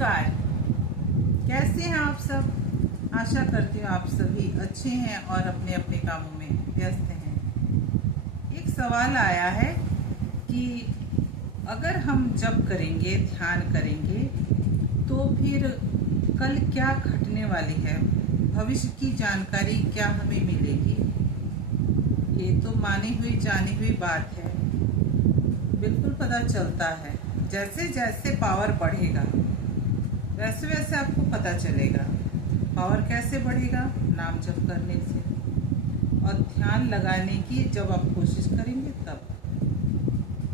नमस्कार। कैसे हैं आप सब? आशा करती हूँ आप सभी अच्छे हैं और अपने अपने कामों में व्यस्त हैं। एक सवाल आया है कि अगर हम जप करेंगे, ध्यान करेंगे तो फिर कल क्या घटने वाली है, भविष्य की जानकारी क्या हमें मिलेगी। ये तो मानी हुई जानी हुई बात है, बिल्कुल पता चलता है। जैसे जैसे पावर बढ़ेगा वैसे वैसे आपको पता चलेगा। पावर कैसे बढ़ेगा? नाम जप करने से और ध्यान लगाने की जब आप कोशिश करेंगे, तब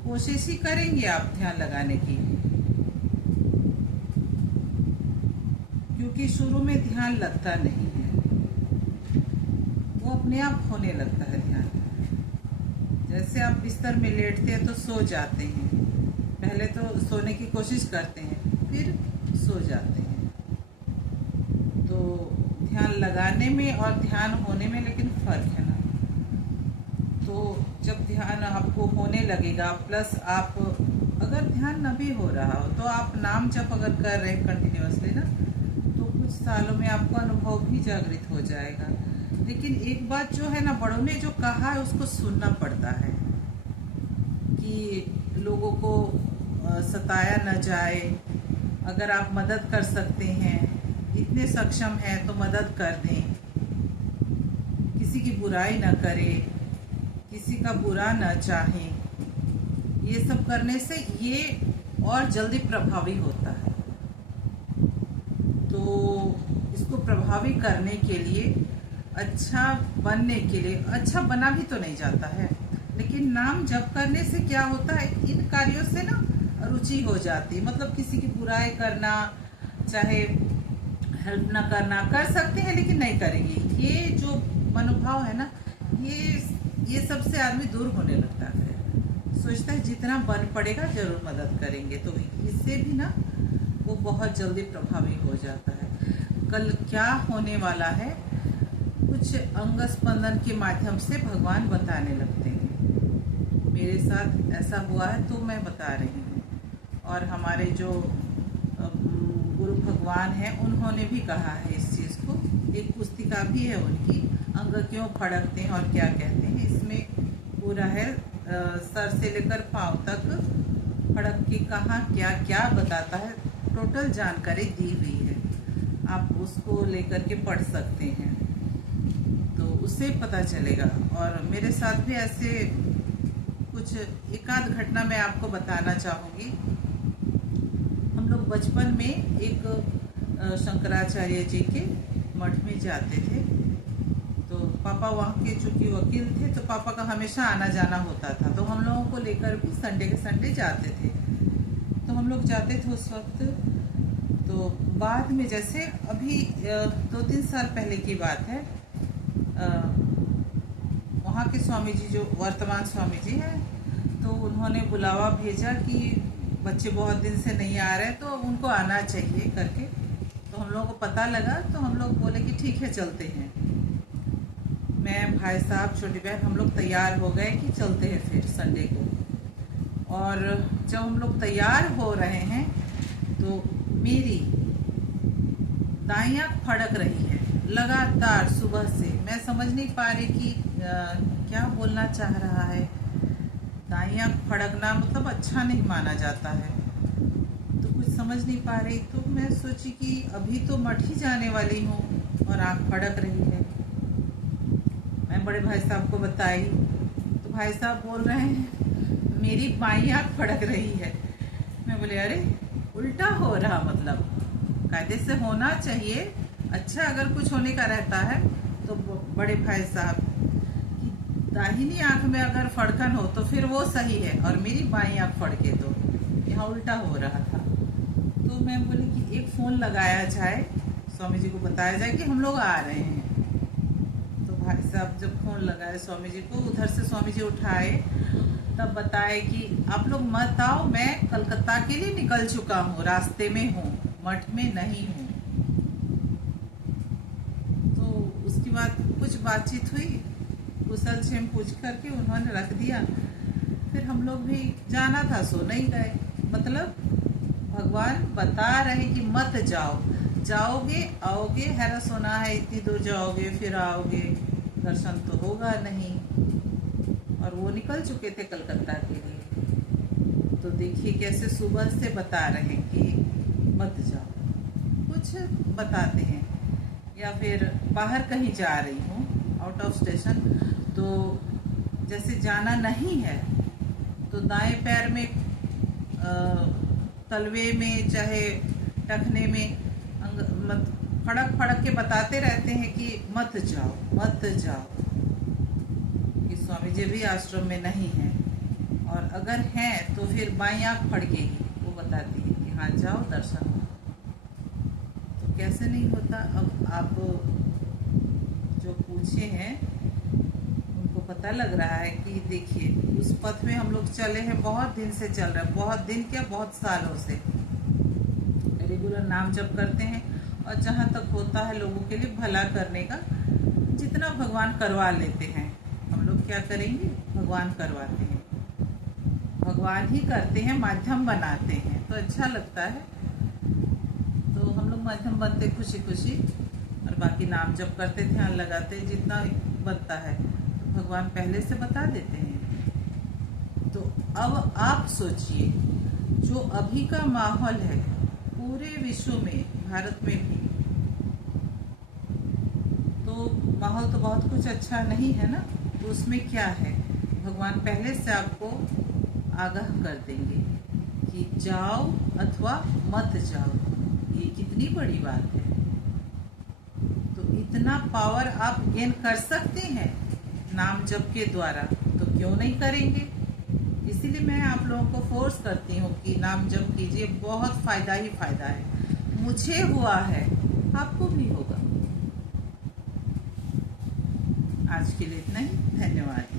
कोशिश ही करेंगे आप ध्यान लगाने की, क्योंकि शुरू में ध्यान लगता नहीं है, वो अपने आप होने लगता है ध्यान। जैसे आप बिस्तर में लेटते हैं तो सो जाते हैं, पहले तो सोने की कोशिश करते हैं फिर सो जाते हैं। तो ध्यान लगाने में और ध्यान होने में लेकिन फर्क है ना। तो जब ध्यान आपको होने लगेगा, प्लस आप अगर ध्यान न भी हो रहा हो तो आप नाम जप अगर कर रहे हैं कंटिन्यूअसली ना, तो कुछ सालों में आपका अनुभव भी जागृत हो जाएगा। लेकिन एक बात जो है ना, बड़ों ने जो कहा है उसको सुनना पड़ता है कि लोगों को सताया न जाए। अगर आप मदद कर सकते हैं, इतने सक्षम हैं तो मदद कर दें। किसी की बुराई न करें, किसी का बुरा न चाहें। ये सब करने से ये और जल्दी प्रभावी होता है। तो इसको प्रभावी करने के लिए, अच्छा बनने के लिए, अच्छा बना भी तो नहीं जाता है, लेकिन नाम जप करने से क्या होता है, इन कार्यों से ना रुचि हो जाती है। मतलब किसी की बुराई करना, चाहे हेल्प ना करना, कर सकते हैं लेकिन नहीं करेंगे, ये जो मनोभाव है ना, ये सबसे आदमी दूर होने लगता है। सोचता है जितना बन पड़ेगा जरूर मदद करेंगे, तो इससे भी ना वो बहुत जल्दी प्रभावी हो जाता है। कल क्या होने वाला है, कुछ अंग स्पंदन के माध्यम से भगवान बताने लगते हैं। मेरे साथ ऐसा हुआ है तो मैं बता रही हूँ। और हमारे जो गुरु भगवान हैं उन्होंने भी कहा है इस चीज़ को। एक पुस्तिका भी है उनकी, अंग क्यों फड़कते हैं और क्या कहते हैं। इसमें पूरा है, सर से लेकर पांव तक फड़क के कहाँ क्या क्या बताता है, टोटल जानकारी दी हुई है। आप उसको लेकर के पढ़ सकते हैं तो उससे पता चलेगा। और मेरे साथ भी ऐसे कुछ एकाध घटना मैं आपको बताना चाहूँगी। हम लोग बचपन में एक शंकराचार्य जी के मठ में जाते थे। तो पापा वहाँ के चूँकि वकील थे तो पापा का हमेशा आना जाना होता था, तो हम लोगों को लेकर भी संडे के संडे जाते थे। तो हम लोग जाते थे उस वक्त। तो बाद में, जैसे अभी 2-3 साल पहले की बात है, वहाँ के स्वामी जी जो वर्तमान स्वामी जी हैं, तो उन्होंने बुलावा भेजा कि बच्चे बहुत दिन से नहीं आ रहे तो उनको आना चाहिए करके। तो हम लोगों को पता लगा तो हम लोग बोले कि ठीक है चलते हैं। मैं, भाई साहब, छोटी बहन, हम लोग तैयार हो गए कि चलते हैं फिर संडे को। और जब हम लोग तैयार हो रहे हैं तो मेरी दाईं आँख फड़क रही है लगातार सुबह से। मैं समझ नहीं पा रही कि क्या बोलना चाह रहा है। दाईं आँख फड़कना मतलब अच्छा नहीं माना जाता है, तो कुछ समझ नहीं पा रही। तो मैं सोची कि अभी तो मठ ही जाने वाली हूँ और आँख फड़क रही है। मैं बड़े भाई साहब को बताई तो भाई साहब बोल रहे हैं मेरी बाईं आँख फड़क रही है। मैं बोले अरे उल्टा हो रहा, मतलब कायदे से होना चाहिए। अच्छा अगर कुछ होने का रहता है तो बड़े भाई साहब की दाहिनी आंख में अगर फड़कन हो तो फिर वो सही है, और मेरी बाईं आंख फड़के तो यहाँ उल्टा हो रहा था। तो मैं बोली कि एक फ़ोन लगाया जाए, स्वामी जी को बताया जाए कि हम लोग आ रहे हैं। तो भाई साहब जब फ़ोन लगाए स्वामी जी को, उधर से स्वामी जी उठाए, तब बताए कि आप लोग मत आओ, मैं कलकत्ता के लिए निकल चुका हूँ, रास्ते में हूँ, मठ में नहीं हूँ। उसके बाद कुछ बातचीत हुई, कुशल क्षेम पूछ करके उन्होंने रख दिया। फिर हम लोग भी जाना था, सो नहीं गए। मतलब भगवान बता रहे कि मत जाओ, जाओगे आओगे, हैरा सुना है इतनी दूर जाओगे फिर आओगे, दर्शन तो होगा नहीं। और वो निकल चुके थे कलकत्ता के लिए। तो देखिए कैसे सुबह से बता रहे हैं कि मत जाओ, कुछ बताते हैं। या फिर बाहर कहीं जा रही हूँ आउट ऑफ स्टेशन, तो जैसे जाना नहीं है तो दाएं पैर में तलवे में चाहे टखने में मत फड़क फड़क के बताते रहते हैं कि मत जाओ मत जाओ। कि स्वामी जी भी आश्रम में नहीं है, और अगर हैं तो फिर बाईं आँख फड़केगी, वो बताती है कि हाँ जाओ दर्शन हो। तो कैसे नहीं होता। अब आप जो पूछे हैं उनको पता लग रहा है कि देखिए उस पथ में हम लोग चले हैं, बहुत दिन से चल रहे हैं, बहुत दिन क्या बहुत सालों से रेगुलर नाम जप करते हैं। और जहाँ तक होता है लोगों के लिए भला करने का, जितना भगवान करवा लेते हैं, हम लोग क्या करेंगे, भगवान करवाते हैं, भगवान ही करते हैं, माध्यम बनाते हैं, तो अच्छा लगता है। तो हम लोग माध्यम बनते खुशी खुशी, और बाकी नाम जप करते, ध्यान लगाते, जितना बनता है तो भगवान पहले से बता देते हैं। तो अब आप सोचिए, जो अभी का माहौल है पूरे विश्व में, भारत में भी, तो माहौल तो बहुत कुछ अच्छा नहीं है ना। तो उसमें क्या है, भगवान पहले से आपको आगाह कर देंगे कि जाओ अथवा मत जाओ। ये कितनी बड़ी बात है। तो इतना पावर आप गेन कर सकते हैं नाम जप के द्वारा, तो क्यों नहीं करेंगे। इसीलिए मैं आप लोगों को फोर्स करती हूँ कि नाम जप कीजिए, बहुत फायदा ही फायदा है। मुझे हुआ है, आपको भी होगा। आज के लिए इतना ही, धन्यवाद।